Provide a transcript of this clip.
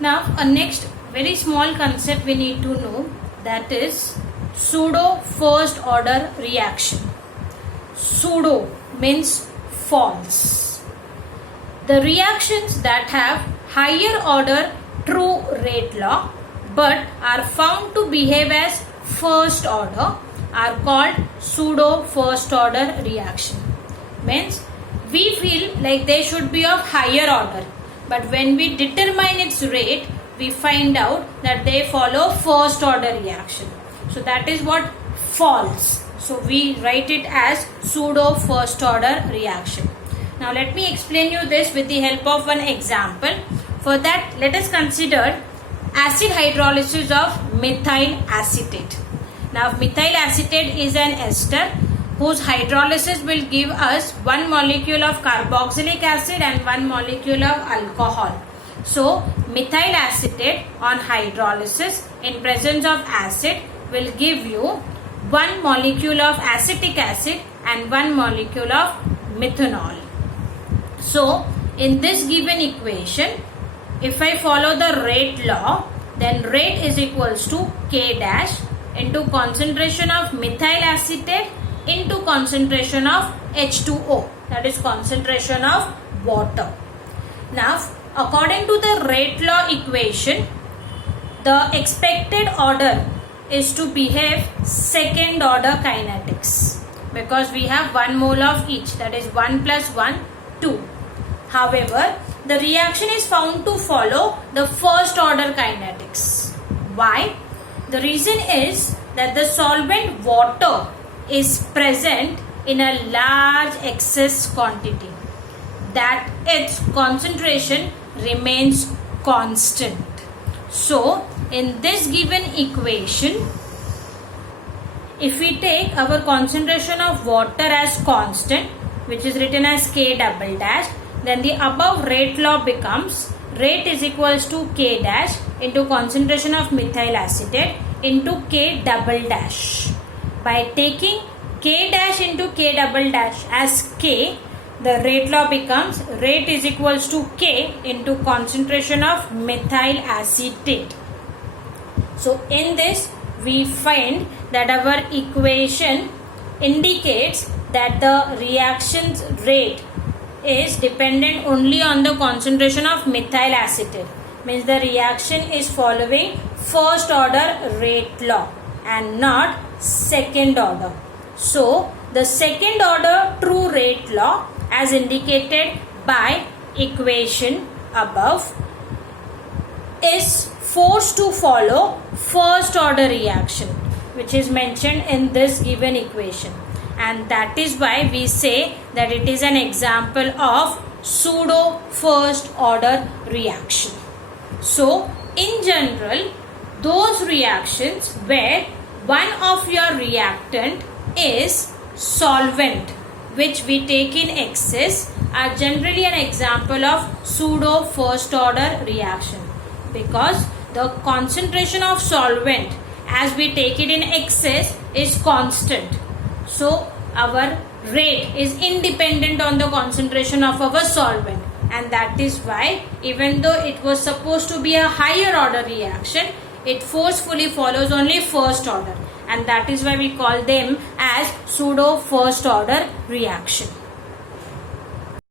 Now a next very small concept we need to know, that is pseudo first order reaction. Pseudo means false. The reactions that have higher order true rate law but are found to behave as first order are called pseudo first order reaction. Means we feel like they should be of higher order, but when we determine its rate, we find out that they follow first order reaction. So that is what false. So we write it as pseudo first order reaction. Now let me explain you this with the help of one example. For that, let us consider acid hydrolysis of methyl acetate. Now methyl acetate is an ester whose hydrolysis will give us one molecule of carboxylic acid and one molecule of alcohol. So methyl acetate on hydrolysis in presence of acid will give you one molecule of acetic acid and one molecule of methanol. So in this given equation, if I follow the rate law, then rate is equals to K dash into concentration of methyl acetate into concentration of H2O, that is concentration of water. Now according to the rate law equation, the expected order is to behave second order kinetics because we have 1 mole of each, that is 1 plus 1, 2. However, the reaction is found to follow the first order kinetics. Why? The reason is that the solvent water is present in a large excess quantity, that its concentration remains constant. So in this given equation, if we take our concentration of water as constant, which is written as K double dash, then the above rate law becomes rate is equals to K dash into concentration of methyl acetate into K double dash. By taking K dash into K double dash as K, the rate law becomes rate is equals to K into concentration of methyl acetate. So in this we find that our equation indicates that the reaction's rate is dependent only on the concentration of methyl acetate. Means the reaction is following first order rate law and not second order. So the second order true rate law as indicated by equation above is forced to follow first order reaction, which is mentioned in this given equation, and that is why we say that it is an example of pseudo first order reaction. So in general, those reactions where one of your reactant is solvent which we take in excess are generally an example of pseudo first order reaction, because the concentration of solvent as we take it in excess is constant. So our rate is independent on the concentration of our solvent, and that is why even though it was supposed to be a higher order reaction, it forcefully follows only first order, and that is why we call them as pseudo first order reaction.